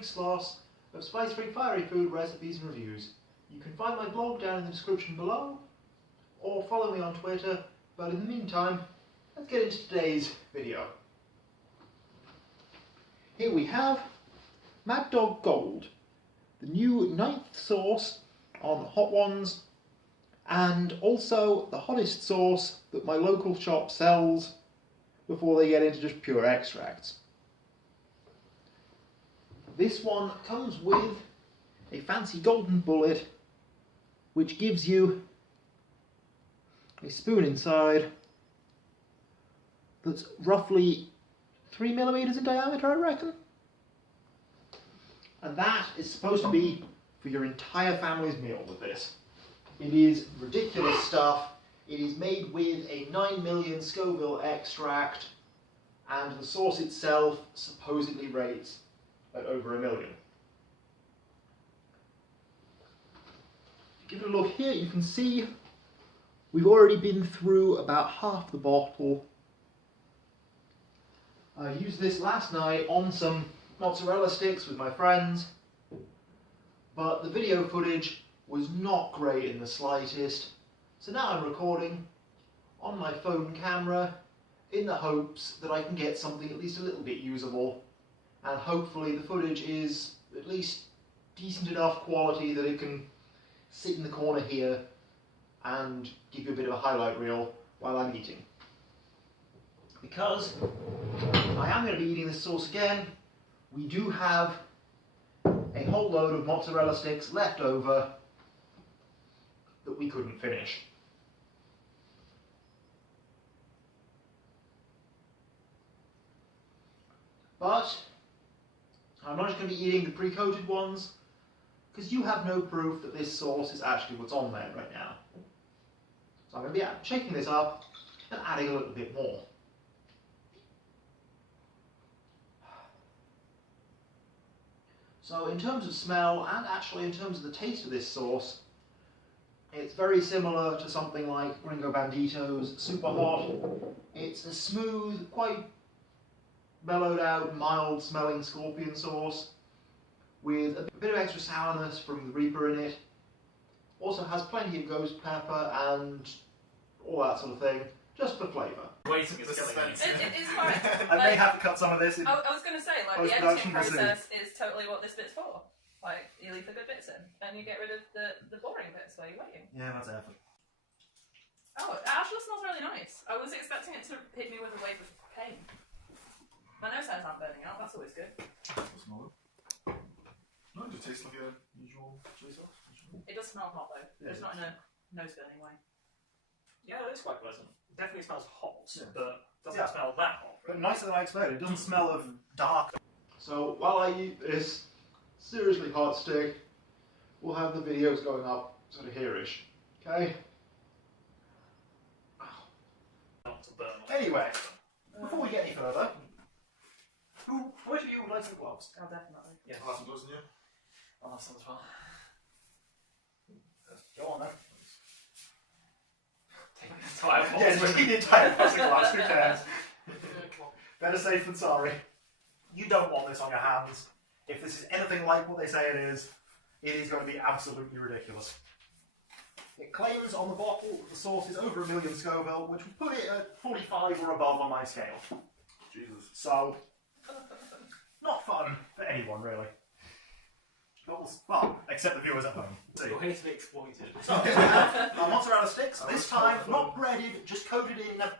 Spicefreak Sloss of Spicefreak Fiery Food Recipes and Reviews. You can find my blog down in the description below, or follow me on Twitter, but in the meantime, let's get into today's video. Here we have Mad Dog Gold, the new 9th sauce on Hot Ones, and also the hottest sauce that my local shop sells before they get into just pure extracts. This one comes with a fancy golden bullet which gives you a spoon inside that's roughly 3mm in diameter, I reckon. And that is supposed to be for your entire family's meal with this. It is ridiculous stuff. It is made with a 9 million Scoville extract, and the sauce itself supposedly rates at over 1 million. If you give it a look here, you can see we've already been through about half the bottle. I used this last night on some mozzarella sticks with my friends, but the video footage was not great in the slightest, so now I'm recording on my phone camera in the hopes that I can get something at least a little bit usable, and hopefully the footage is at least decent enough quality that it can sit in the corner here and give you a bit of a highlight reel while I'm eating. Because I am going to be eating this sauce again, we do have a whole load of mozzarella sticks left over that we couldn't finish. But I'm not just going to be eating the pre-coated ones, because you have no proof that this sauce is actually what's on there right now. So I'm going to be shaking this up and adding a little bit more. So in terms of smell, and actually in terms of the taste of this sauce, it's very similar to something like Gringo Bandito's Super Hot. It's a smooth, quite mellowed out, mild smelling scorpion sauce with a bit of extra sourness from the Reaper in it. Also has plenty of ghost pepper and all that sort of thing, just for flavour. Waiting is killing me. It's fine. I may have to cut some of this in. I was going to say, like, the editing process is totally what this bit's for. Like, you leave the good bits in, and you get rid of the boring bits while you're waiting. Yeah, that's effort. Oh, it actually smells really nice. I was expecting it to hit me with a wave of pain. My nose hairs aren't burning out, that's always good. Smell it. No, it just tastes like a usual chili sauce. It does smell hot though, just not in a nose burning way. Yeah, it's quite pleasant. It definitely smells hot, Yeah. but doesn't smell that hot. But nicer than I expected. It doesn't smell of dark. So while I eat this seriously hot stick, we'll have the videos going up sort of here-ish. Okay? Not to burn. Anyway, before we get any further, which of you would like some gloves? Oh, definitely. Yes. I'll have some gloves in you. I'll have some as well. Go on then. Take the entire box. Yes, we need the entire plastic glass, who cares? Better safe than sorry. You don't want this on your hands. If this is anything like what they say it is going to be absolutely ridiculous. It claims on the bottle that the sauce is over 1 million Scoville, which would put it at 45 or above on my scale. Jesus. So, not fun for anyone, really. Well, except the viewers at home. You're here to be exploited. So, we have our mozzarella sticks, this time not breaded, just coated in a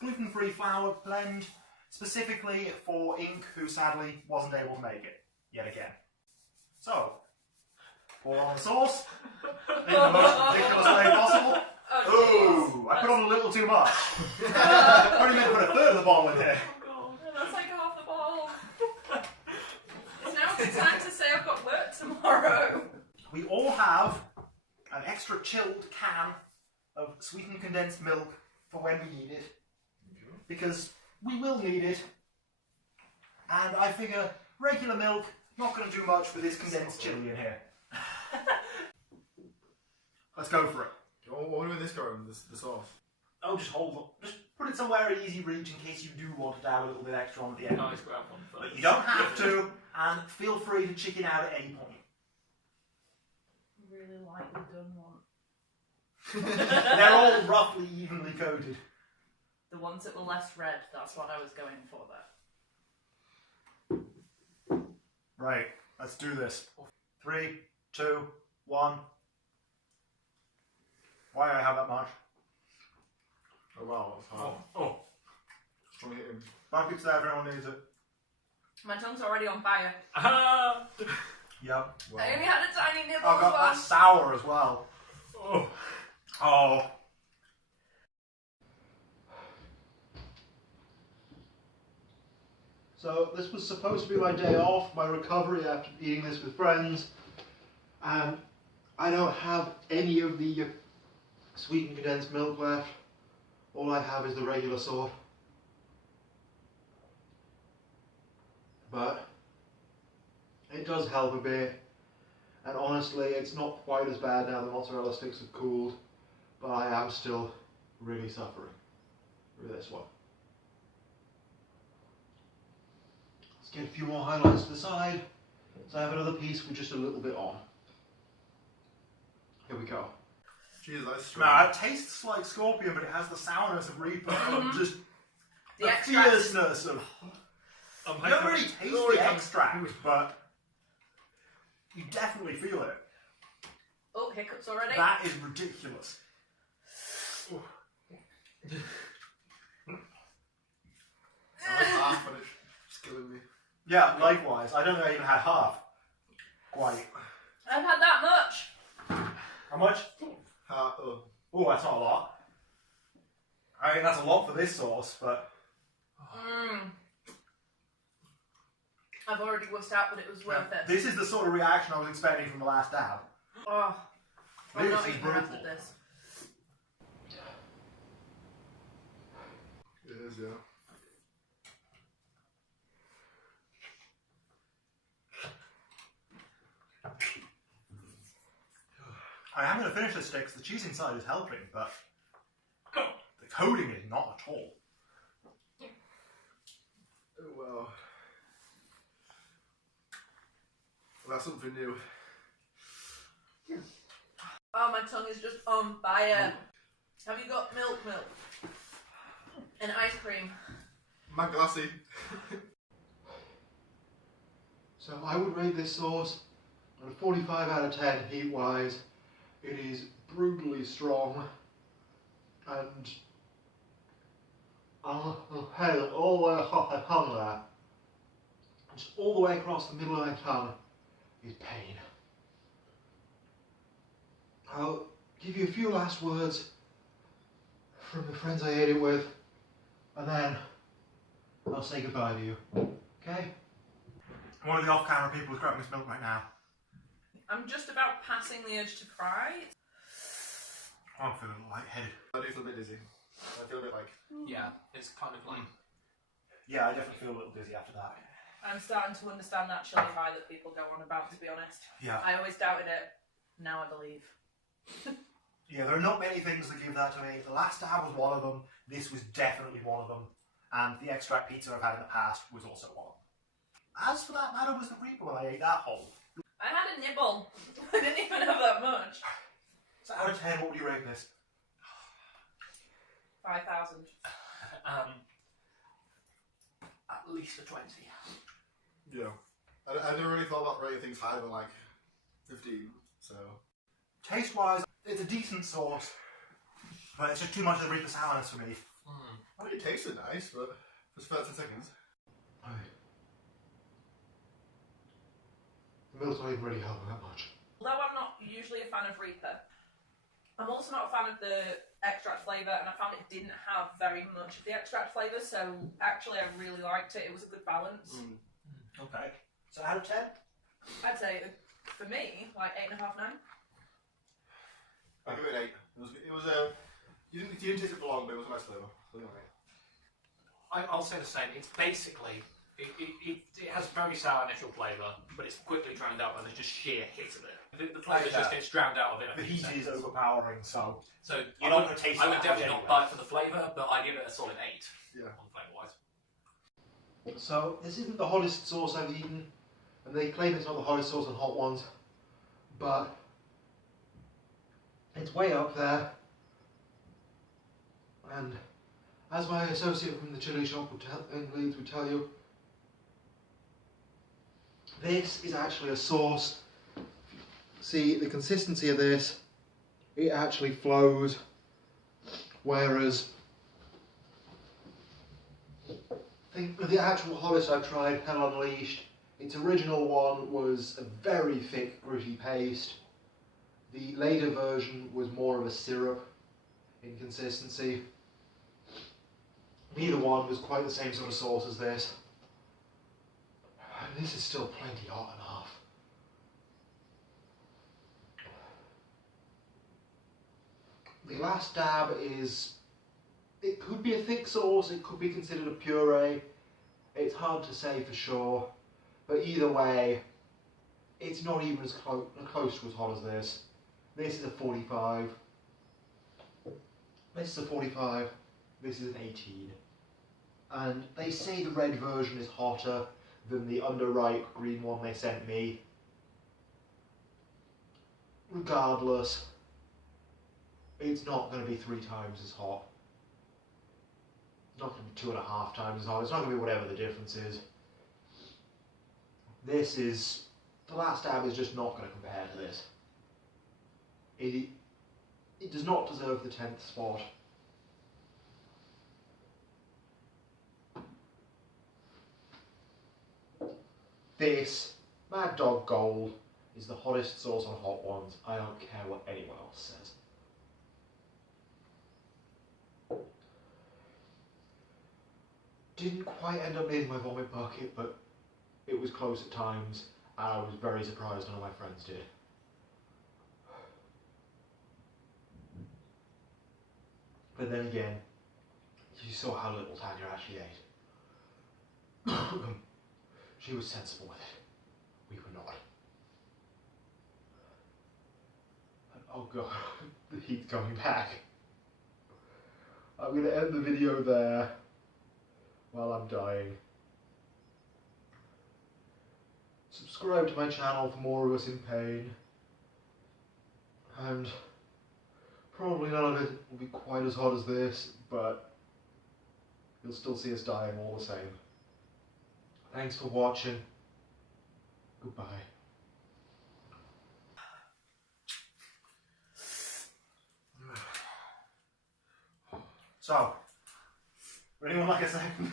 gluten-free flour blend, specifically for Ink, who sadly wasn't able to make it, yet again. So, pour on the sauce, in the most ridiculous way possible. Oh, Ooh, I put on a little too much. I only meant to put a third of the bottle in here. oh, that's like half the bottle. It's now a good time to say I've got work tomorrow. We all have an extra chilled can of sweetened condensed milk for when we need it. Because we will need it. And I figure regular milk, not going to do much with this condensed chili in here. Let's go for it. What are we doing this going? The sauce? Oh, just hold, just Put it somewhere in easy reach in case you do want to dab a little bit extra on at the end. Nice, grab one first. But you don't have to, and feel free to chicken out at any point. Really lightly done one. They're all roughly evenly coated. The ones that were less red, that's what I was going for there. Right, let's do this. 3, 2, 1. Why do I have that much? Oh wow, that's hard. Oh. Strong hitting. Buckets there, everyone needs it. My tongue's already on fire. Ah! Yep. Wow. I only had a tiny nibble Oh as god, well. that's sour as well. Oh. Oh. So this was supposed to be my day off, my recovery after eating this with friends, and I don't have any of the sweetened condensed milk left. All I have is the regular sort. But it does help a bit, and honestly it's not quite as bad now the mozzarella sticks have cooled, but I am still really suffering with this one. Let's get a few more highlights to the side, so I have another piece with just a little bit on. Here we go. Jesus, that's strong. Now it tastes like scorpion, but it has the sourness of reaper, and just The the extract. fierceness of... You don't really taste the extract, but you definitely feel it. Oh, hiccups already. That is ridiculous. I like half, but it's killing me. Yeah, likewise. I don't think I even had half. Quite. I've had that much. How much? Half. Oh. Oh, that's not a lot. I mean, that's a lot for this sauce, but... I've already wussed out, but it was worth it. This is the sort of reaction I was expecting from the last dab. Oh, I'm This not is eating the rest brutal. of this. It is, yeah. I am going to finish this stick because the cheese inside is helping, but the coating is not at all. Oh wow. Well, that's something new. Oh, my tongue is just on fire. Have you got milk? And ice cream. My glassy. So I would rate this sauce on a 45 out of 10 heat-wise. It is brutally strong, and all the way across my tongue there, just all the way across the middle of my tongue is pain. I'll give you a few last words from the friends I ate it with, and then I'll say goodbye to you. Okay? One of the off-camera people is grabbing his milk right now. I'm just about passing the urge to cry. I'm feeling a little lightheaded. I do feel a bit dizzy. I feel a bit like. Yeah, it's kind of like. Yeah, I definitely feel a little dizzy after that. I'm starting to understand that chili high that people go on about, to be honest. Yeah. I always doubted it. Now I believe. Yeah, there are not many things that give that to me. The last dab was one of them. This was definitely one of them. And the extract pizza I've had in the past was also one of them. As for that matter was the reaper when I ate that whole. I had a nibble. I didn't even have that much. So out of 10, what would you rate this? 5,000. At least a 20. Yeah. I never really thought about rating things higher than like 15, so. Taste-wise, it's a decent sauce. But it's just too much of the reaper sourness for me. I mean, it tasted nice, but just for 10 seconds. The milk's not even really helping that much. Although I'm not usually a fan of Reaper, I'm also not a fan of the extract flavour, and I found it didn't have very much of the extract flavour, so actually I really liked it. It was a good balance. Okay. So out of 10? I'd say, for me, like 8.5, 9. I'll give it an 8. It was you didn't taste it for long, but it was a nice flavour. So, I'll say the same. It's basically It has very sour initial flavour, but it's quickly drowned out by the just sheer hit of it. The flavour just gets drowned out of it. The heat is overpowering, so So you're not going to taste I it would that definitely much not buy it for the flavour, but I'd give it a solid 8 Yeah. on flavour-wise. So this isn't the hottest sauce I've eaten, and they claim it's not the hottest sauce on Hot Ones, but it's way up there. And as my associate from the Chilli Shop in Leeds would tell you, this is actually a sauce. See the consistency of this, it actually flows, whereas the actual hottest I've tried, Hell Unleashed, its original one was a very thick, gritty paste. The later version was more of a syrup in consistency. Neither one was quite the same sort of sauce as this. And this is still plenty hot enough. The last dab is, it could be a thick sauce, it could be considered a puree. It's hard to say for sure, but either way, it's not even as close to as hot as this. This is a 45. This is a 45. This is an 18. And they say the red version is hotter than the underripe green one they sent me. Regardless, it's not going to be 3 times as hot. It's not going to be 2.5 times as hot. It's not going to be whatever the difference is. This is, the last dab is just not going to compare to this. It does not deserve the 10th spot. This, Mad Dog Gold, is the hottest sauce on Hot Ones. I don't care what anyone else says. Didn't quite end up in my vomit bucket, but it was close at times, and I was very surprised none of my friends did. But then again, you saw how little Tanya actually ate. She was sensible with it. We were not. And oh god, the heat's coming back. I'm going to end the video there while I'm dying. Subscribe to my channel for more of us in pain. And probably none of it will be quite as hot as this, but you'll still see us dying all the same. Thanks for watching. Goodbye. So, would anyone like a second?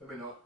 Maybe not.